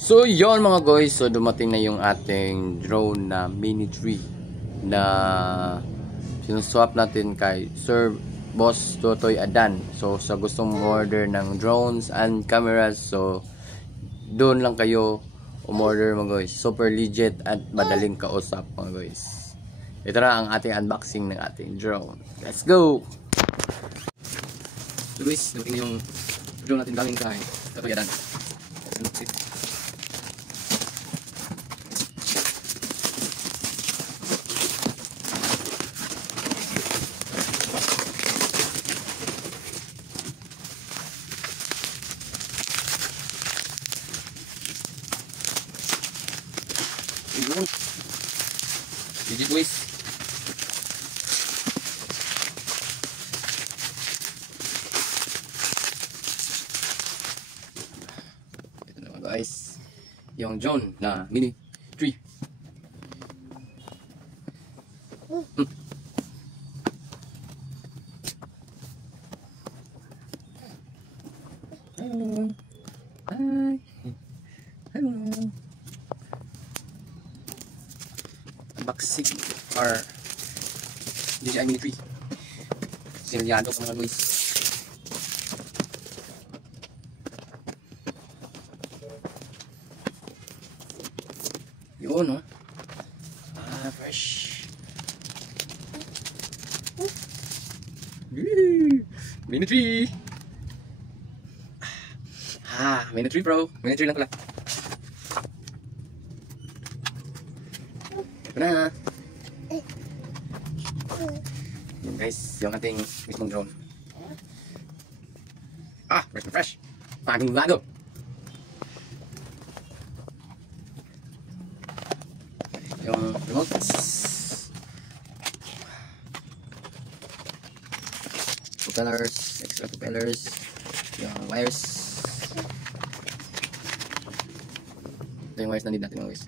So yon mga guys, so dumating na yung ating drone na Mini 3 na sinuswap natin kay Sir Boss Totoy Adan. So sa gustong order ng drones and cameras, so doon lang kayo umorder mga guys. Super legit at madaling kausap mga guys. Ito na ang ating unboxing ng ating drone. Let's go! So guys, dumating yung drone natin galing kay Totoy Adan. Legit guys. Ito naman guys, yung drone na Mini 3. Hello. Hi. Hello. Unboxing or DJI Mini 3. Silyado sa mga guys. Yun, no? Fresh. Mini 3. Mini 3 Pro. Mini 3 lang pala. Ito na. Yan guys, yung ating mismong drone. Fresh na fresh. Paging bago. Yung remote. Propellers, extra propellers. Yung wires. Ito yung wires na need natin mga guys.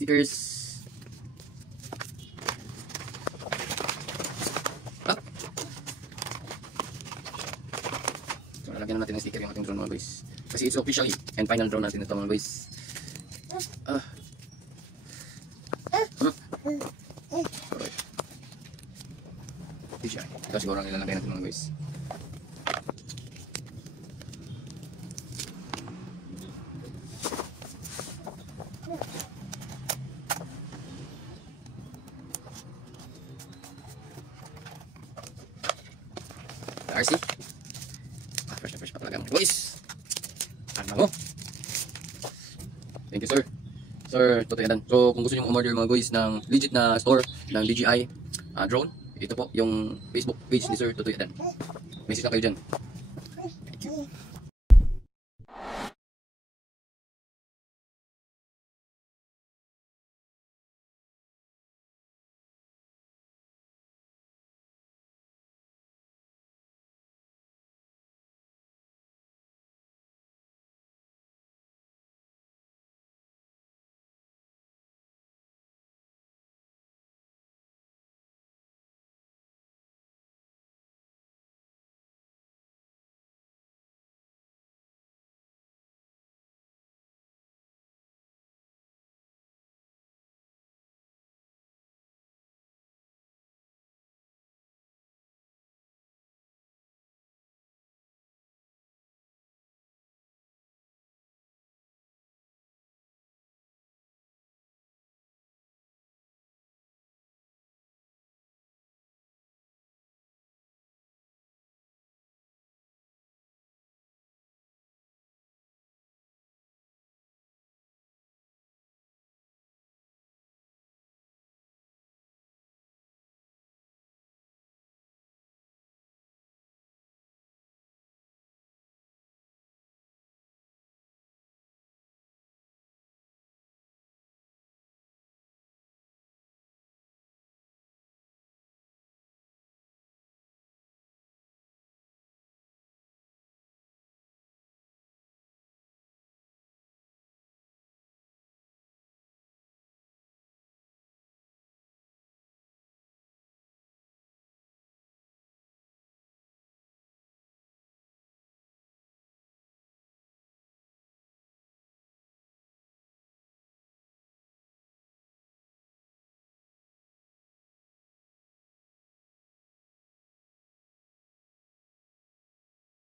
Stickers. So lalagyan na natin ng sticker yung ating drone mga guys. Kasi it's officially and final drone natin ito mga guys. Alright. DJI. Ito siguro ang ilalagay natin mga guys. RC. Fresh na fresh pa talaga mga boys. Ano? Thank you sir. Sir Totoy Adan. So kung gusto nyo umorder mga guys ng legit na store ng DJI drone, ito po yung Facebook page ni Sir Totoy Adan. Message lang kayo dyan. Thank you.